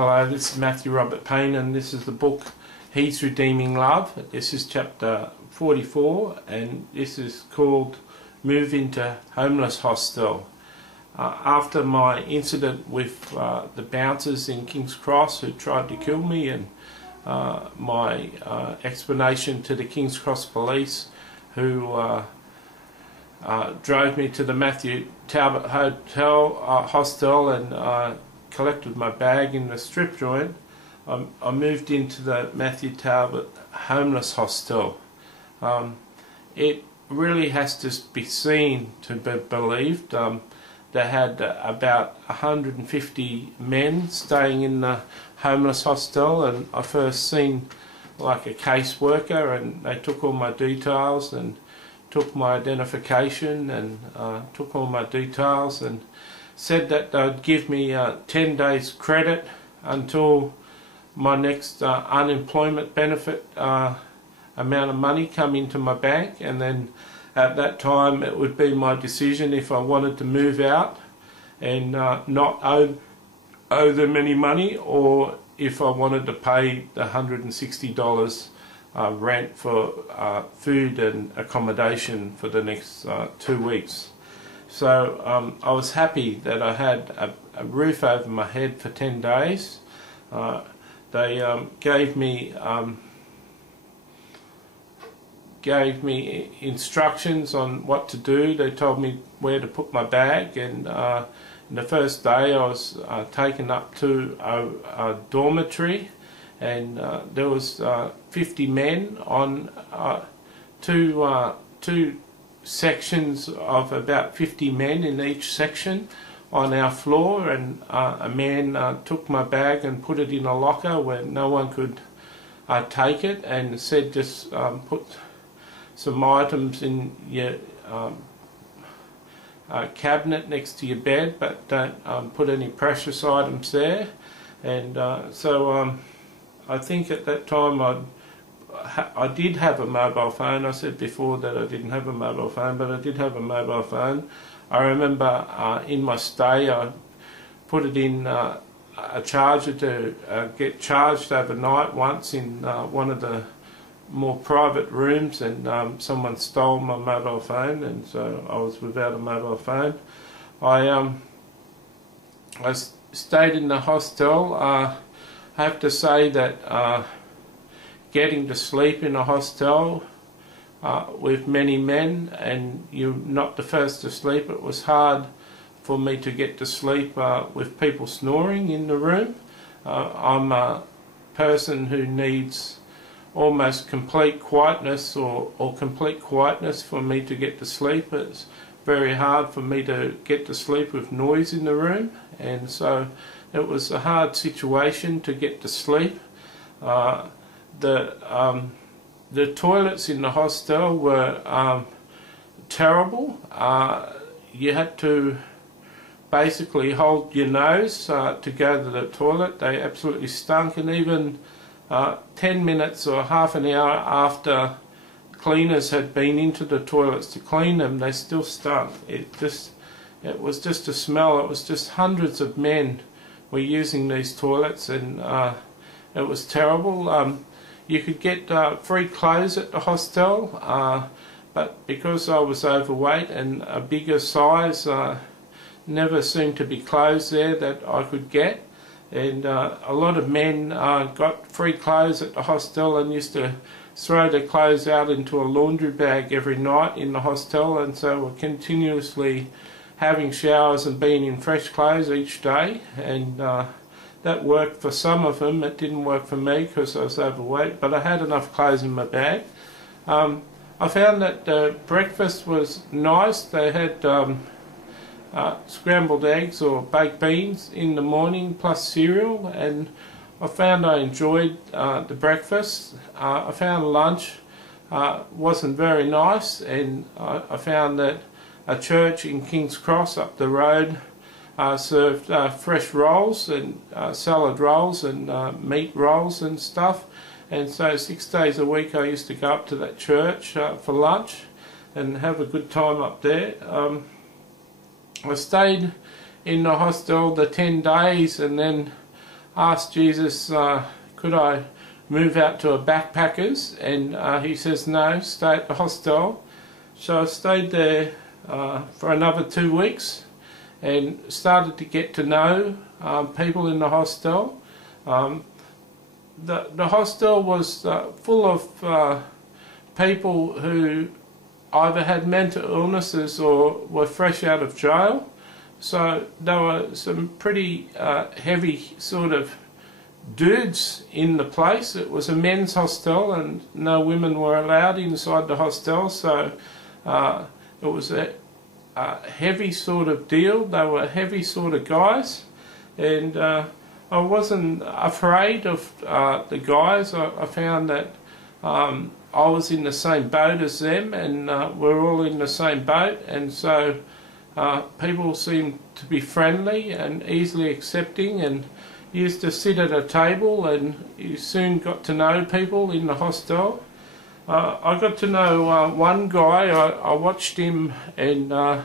Hello, this is Matthew Robert Payne, and this is the book He's Redeeming Love. This is chapter 44, and this is called Move into Homeless Hostel. After my incident with the bouncers in King's Cross who tried to kill me, and my explanation to the King's Cross police who drove me to the Matthew Robert Hostel and collected my bag in the strip joint, I moved into the Matthew Robert Homeless Hostel. It really has to be seen to be believed. They had about 150 men staying in the homeless hostel, and I first seen like a caseworker, and they took all my details and took my identification and took all my details and said that they'd give me 10 days credit until my next unemployment benefit amount of money come into my bank, and then at that time it would be my decision if I wanted to move out and not owe them any money, or if I wanted to pay the $160 rent for food and accommodation for the next 2 weeks. So I was happy that I had a roof over my head for 10 days. They gave me instructions on what to do. They told me where to put my bag, and the first day I was taken up to a dormitory, and there was 50 men on two sections of about 50 men in each section on our floor, and a man took my bag and put it in a locker where no one could take it, and said just put some items in your cabinet next to your bed, but don't put any precious items there. And so I think at that time I did have a mobile phone. I said before that I didn't have a mobile phone, but I did have a mobile phone. I remember in my stay I put it in a charger to get charged overnight once in one of the more private rooms, and someone stole my mobile phone, and so I was without a mobile phone. I stayed in the hostel. I have to say that getting to sleep in a hostel with many men, and you're not the first to sleep, it was hard for me to get to sleep with people snoring in the room. I'm a person who needs almost complete quietness or complete quietness for me to get to sleep. It's very hard for me to get to sleep with noise in the room, and so it was a hard situation to get to sleep. The toilets in the hostel were terrible. You had to basically hold your nose to go to the toilet. They absolutely stunk, and even 10 minutes or half an hour after cleaners had been into the toilets to clean them, they still stunk. It was just a smell. It was just hundreds of men were using these toilets, and it was terrible. You could get free clothes at the hostel, but because I was overweight and a bigger size, never seemed to be clothes there that I could get. And a lot of men got free clothes at the hostel and used to throw their clothes out into a laundry bag every night in the hostel, and so we're continuously having showers and being in fresh clothes each day, and that worked for some of them. It didn't work for me because I was overweight, but I had enough clothes in my bag. I found that the breakfast was nice. They had scrambled eggs or baked beans in the morning plus cereal, and I found I enjoyed the breakfast. I found lunch wasn't very nice, and I found that a church in King's Cross up the road served fresh rolls and salad rolls and meat rolls and stuff, and so 6 days a week I used to go up to that church for lunch and have a good time up there. I stayed in the hostel the 10 days, and then asked Jesus, could I move out to a backpackers, and he says no, stay at the hostel. So I stayed there for another 2 weeks and started to get to know people in the hostel. The hostel was full of people who either had mental illnesses or were fresh out of jail. So there were some pretty heavy sort of dudes in the place. It was a men's hostel and no women were allowed inside the hostel, so it was a heavy sort of deal. They were heavy sort of guys, and I wasn't afraid of the guys. I found that I was in the same boat as them, and we're all in the same boat, and so people seemed to be friendly and easily accepting, and you used to sit at a table and you soon got to know people in the hostel. I got to know one guy. I watched him, and a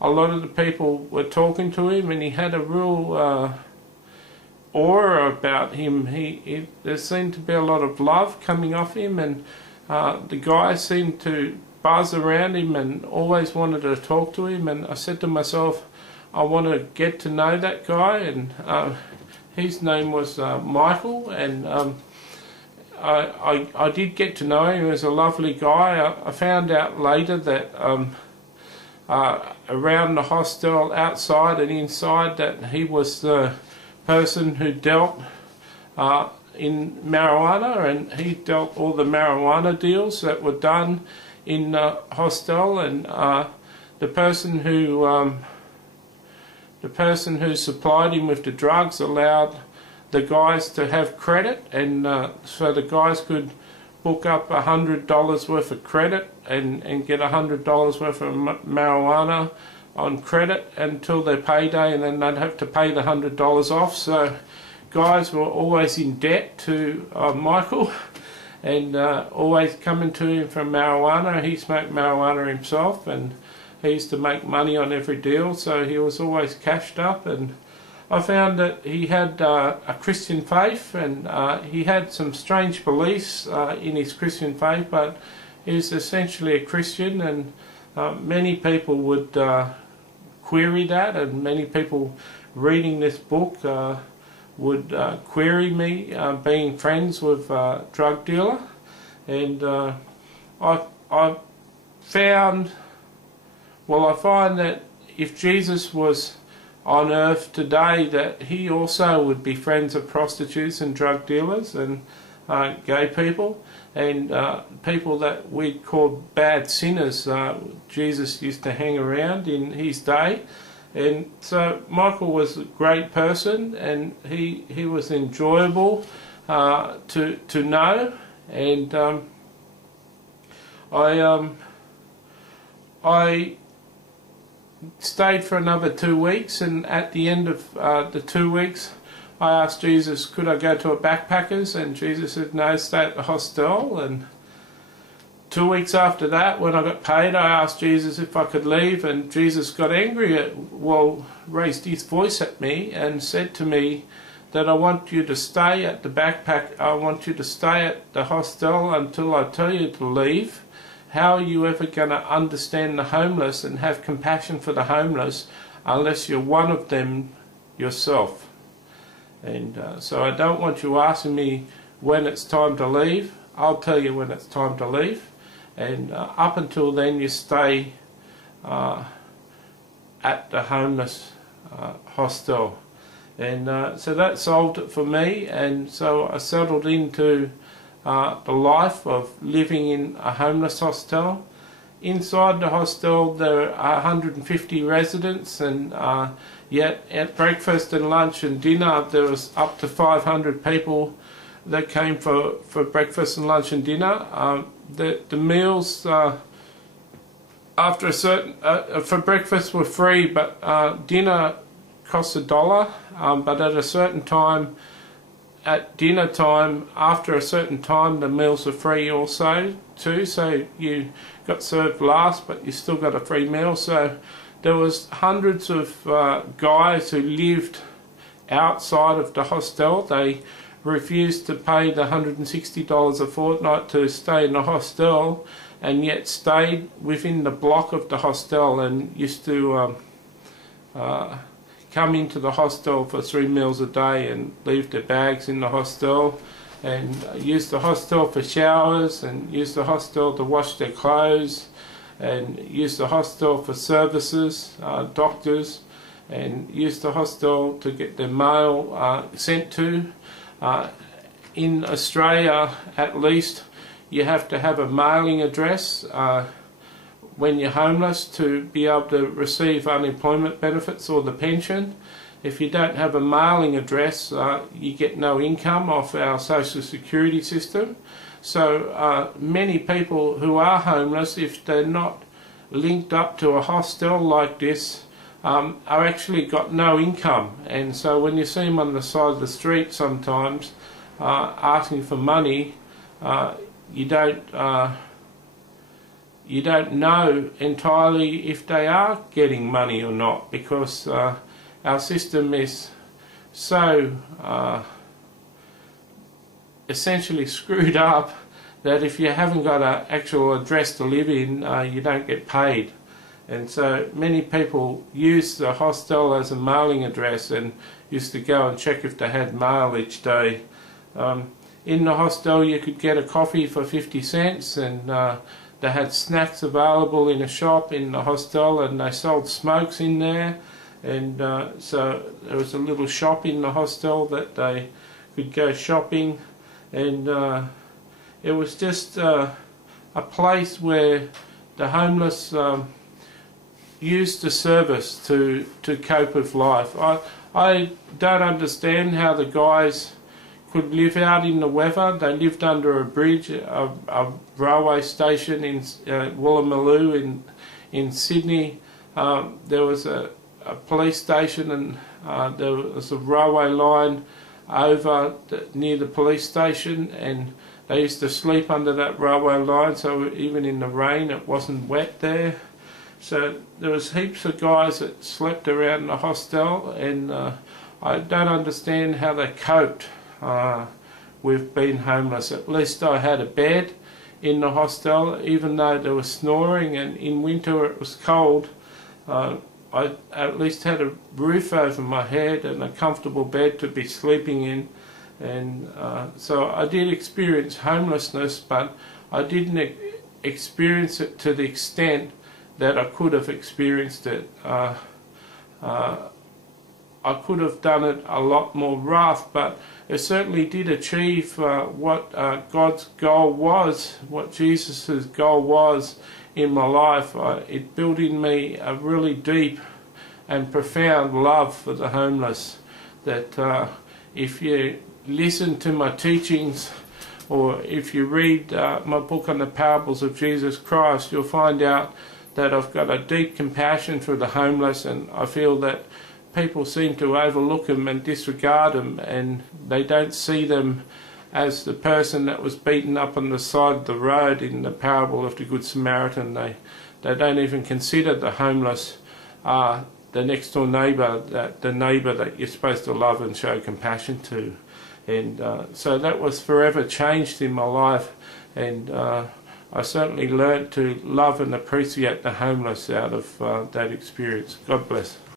lot of the people were talking to him, and he had a real aura about him. There seemed to be a lot of love coming off him, and the guy seemed to buzz around him and always wanted to talk to him. And I said to myself, I want to get to know that guy, and his name was Michael, and I did get to know him. He was a lovely guy. I found out later that around the hostel, outside and inside, that he was the person who dealt in marijuana, and he dealt all the marijuana deals that were done in the hostel, and the person who supplied him with the drugs allowed the guys to have credit, and so the guys could book up $100 worth of credit and get $100 worth of marijuana on credit until their payday, and then they'd have to pay the $100 off. So guys were always in debt to Michael, and always coming to him for marijuana. He smoked marijuana himself, and he used to make money on every deal, so he was always cashed up. And I found that he had a Christian faith, and he had some strange beliefs in his Christian faith, but he was essentially a Christian, and many people would query that, and many people reading this book would query me being friends with a drug dealer. And I find that if Jesus was on earth today, that he also would be friends of prostitutes and drug dealers and gay people, and people that we'd call bad sinners. Jesus used to hang around in his day. And so Michael was a great person, and he was enjoyable to know. And I stayed for another 2 weeks, and at the end of the 2 weeks I asked Jesus, could I go to a backpackers, and Jesus said no, stay at the hostel. And 2 weeks after that, when I got paid, I asked Jesus if I could leave, and Jesus got angry, raised his voice at me and said to me that I want you to stay at the I want you to stay at the hostel until I tell you to leave. How are you ever going to understand the homeless and have compassion for the homeless unless you're one of them yourself? And so I don't want you asking me when it's time to leave. I'll tell you when it's time to leave. And up until then, you stay at the homeless hostel. And so that solved it for me, and so I settled into the life of living in a homeless hostel. Inside the hostel there are 150 residents, and yet at breakfast and lunch and dinner there was up to 500 people that came for breakfast and lunch and dinner. The meals after a certain for breakfast were free, but dinner cost $1. But at a certain time, at dinner time, after a certain time, the meals are free also too. So you got served last, but you still got a free meal. So there was hundreds of guys who lived outside of the hostel. They refused to pay the $160 a fortnight to stay in the hostel, and yet stayed within the block of the hostel and used to come into the hostel for 3 meals a day and leave their bags in the hostel, and use the hostel for showers, and use the hostel to wash their clothes, and use the hostel for services, doctors, and use the hostel to get their mail sent to. In Australia, at least, you have to have a mailing address when you're homeless to be able to receive unemployment benefits or the pension. If you don't have a mailing address, you get no income off our social security system. So many people who are homeless, if they're not linked up to a hostel like this, are actually got no income. And so when you see them on the side of the street sometimes asking for money, you don't know entirely if they are getting money or not, because our system is so essentially screwed up that if you haven't got an actual address to live in, you don't get paid. And so many people use the hostel as a mailing address and used to go and check if they had mail each day. In the hostel you could get a coffee for 50 cents, and they had snacks available in a shop in the hostel, and they sold smokes in there. And so there was a little shop in the hostel that they could go shopping, and it was just a place where the homeless used the service to cope with life. I don't understand how the guys could live out in the weather. They lived under a bridge, a railway station in Woolloomooloo in Sydney. There was a police station, and there was a railway line over near the police station, and they used to sleep under that railway line, so even in the rain it wasn't wet there. So there was heaps of guys that slept around the hostel, and I don't understand how they coped with being homeless. At least I had a bed in the hostel, even though there was snoring and in winter it was cold. I at least had a roof over my head and a comfortable bed to be sleeping in. And so I did experience homelessness, but I didn't experience it to the extent that I could have experienced it. I could have done it a lot more rough, but it certainly did achieve what God's goal was, what Jesus' goal was in my life. It built in me a really deep and profound love for the homeless, that if you listen to my teachings, or if you read my book on the parables of Jesus Christ, you'll find out that I've got a deep compassion for the homeless, and I feel that people seem to overlook them and disregard them, and they don't see them as the person that was beaten up on the side of the road in the parable of the Good Samaritan. They don't even consider the homeless the next door neighbour, the neighbour that you're supposed to love and show compassion to. And so that was forever changed in my life, and I certainly learnt to love and appreciate the homeless out of that experience. God bless.